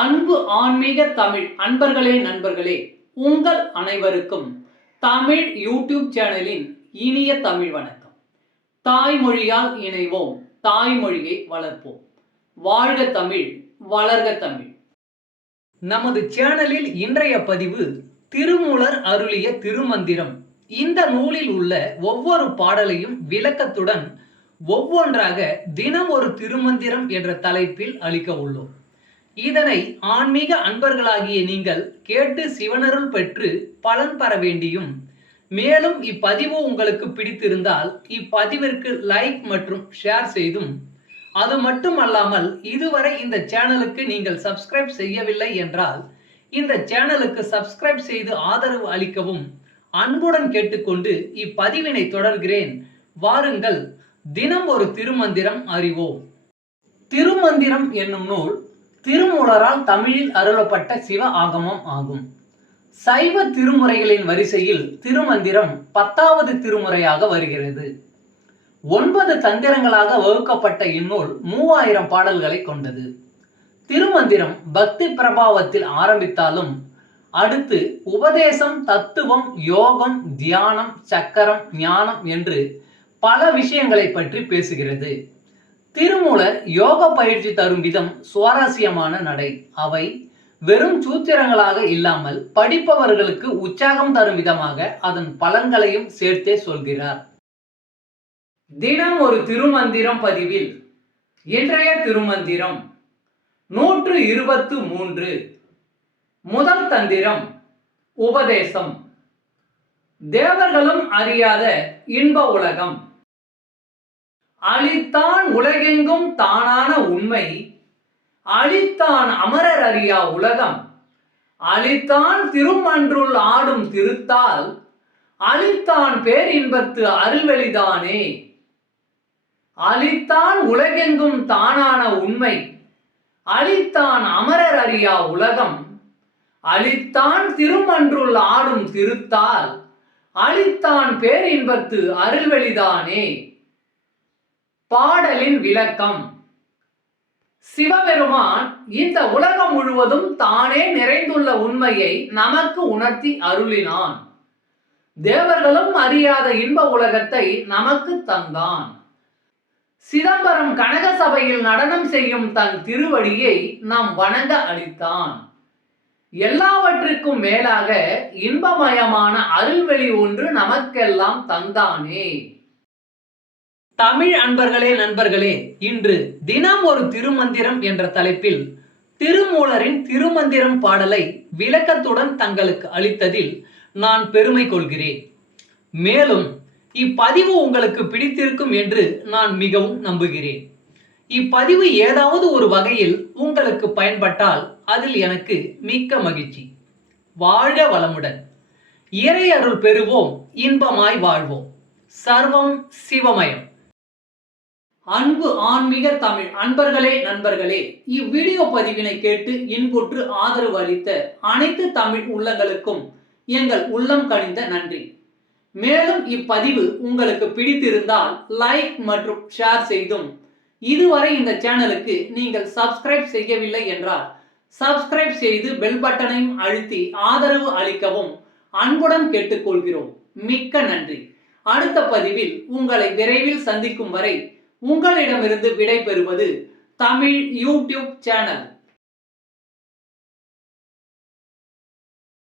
அன்பு ஆன்மீக தமிழ் அன்பர்களே நண்பர்களே, உங்கள் அனைவருக்கும் தமிழ் யூடியூப் சேனலின் இனிய தமிழ் வணக்கம். தாய்மொழியால் இணைவோம், தாய்மொழியை வளர்ப்போம். வாழ்க தமிழ், வளர்க தமிழ். நமது சேனலில் இன்றைய பதிவு திருமூலர் அருளிய திருமந்திரம். இந்த நூலில் உள்ள ஒவ்வொரு பாடலையும் விளக்கத்துடன் ஒவ்வொன்றாக தினம் ஒரு திருமந்திரம் என்ற தலைப்பில் அளிக்க உள்ளோம். இதனை ஆன்மீக அன்பர்களாகிய நீங்கள் கேட்டு சிவனருள் பெற்று பலன் பெற வேண்டியும், மேலும் இப்பதிவு உங்களுக்கு பிடித்திருந்தால் இப்பதிவிற்கு லைக் மற்றும் ஷேர் செய்தும், அது மட்டுமல்லாமல் இதுவரை இந்த சேனலுக்கு நீங்கள் சப்ஸ்கிரைப் செய்யவில்லை என்றால் இந்த சேனலுக்கு சப்ஸ்கிரைப் செய்து ஆதரவு அளிக்கவும் அன்புடன் கேட்டுக்கொண்டு இப்பதிவினை தொடர்கிறேன். வாருங்கள், தினம் ஒரு திருமந்திரம் அறிவோம். திருமந்திரம் என்னும் நூல் திருமூலரால் தமிழில் அருளப்பட்ட சிவ ஆகமம் ஆகும். சைவ திருமுறைகளின் வரிசையில் திருமந்திரம் 10வது திருமுறையாக வருகிறது. 9 தந்திரங்களாக வகுக்கப்பட்ட இந்நூல் 3000 பாடல்களை கொண்டது. திருமந்திரம் பக்தி பிரபாவத்தில் ஆரம்பித்தாலும் அடுத்து உபதேசம், தத்துவம், யோகம், தியானம், சக்கரம், ஞானம் என்று பல விஷயங்களை பற்றி பேசுகிறது. திருமூலர் யோக பயிற்சி தரும் விதம் சுவாரஸ்யமான நடை. அவை வெறும் சூத்திரங்களாக இல்லாமல் படிப்பவர்களுக்கு உற்சாகம் தரும் விதமாக அதன் பலன்களையும் சேர்த்தே சொல்கிறார். தினம் ஒரு திருமந்திரம் பதிவில் இன்றைய திருமந்திரம் 123. முதல் தந்திரம் உபதேசம். தேவர்களும் அறியாத இன்ப உலகம். அளித்தான் உலகெங்கும் தானான உண்மை, அளித்தான் அமரர் அறியா உலகம், அளித்தான் திருமன்றுள் ஆடும் திருத்தால், அளித்தான் பேரின்பத்து அருள்வெளிதானே. அளித்தான் உலகெங்கும் தானான உண்மை, அளித்தான் அமரர் அறியா உலகம், அளித்தான் திருமன்றுள் ஆடும் திருத்தால், அளித்தான் பேரின்பத்து அருள்வெளிதானே. பாடலின் விளக்கம். சிவபெருமான் இந்த உலகம் முழுவதும் தானே நிறைந்துள்ள உண்மையை நமக்கு உணர்த்தி அருளினான். தேவர்களும் அறியாத இன்ப உலகத்தை நமக்கு தந்தான். சிதம்பரம் கனக சபையில் நடனம் செய்யும் தன் திருவடியை நாம் வணங்க அளித்தான். எல்லாவற்றுக்கும் மேலாக இன்பமயமான அருள்வெளி ஒன்று நமக்கெல்லாம் தந்தானே. தமிழ் அன்பர்களே நண்பர்களே, இன்று தினம் ஒரு திருமந்திரம் என்ற தலைப்பில் திருமூலரின் திருமந்திரம் பாடலை விளக்கத்துடன் தங்களுக்கு அளித்ததில் நான் பெருமை கொள்கிறேன். மேலும் இப்பதிவு உங்களுக்கு பிடித்திருக்கும் என்று நான் மிகவும் நம்புகிறேன். இப்பதிவு ஏதாவது ஒரு வகையில் உங்களுக்கு பயன்பட்டால் அதில் எனக்கு மிக்க மகிழ்ச்சி. வாழ்க வளமுடன். இறை அருள் பெறுவோம், இன்பமாய் வாழ்வோம். சர்வம் சிவமயம். அன்பு ஆன்மீக தமிழ் அன்பர்களே நண்பர்களே, இவ்வீடியோ பதிவினை கேட்டு இன்புற்று ஆதரவு அளித்த அனைத்து தமிழ் உள்ளங்களுக்கும் எங்கள் உள்ளம் கனிந்த நன்றி. மேலும் இப்பதிவு உங்களுக்கு பிடித்திருந்தால் லைக் மற்றும் ஷேர் செய்தும், இதுவரை இந்த சேனலுக்கு நீங்கள் சப்ஸ்கிரைப் செய்யவில்லை என்றால் சப்ஸ்கிரைப் செய்து பெல் பட்டனையும் அழுத்தி ஆதரவு அளிக்கவும் அன்புடன் கேட்டுக்கொள்கிறோம். மிக்க நன்றி. அடுத்த பதிவில் உங்களை விரைவில் சந்திக்கும் வரை உங்களிடமிருந்து விடை பெறுவது தமிழ் யூடியூப் சேனல்.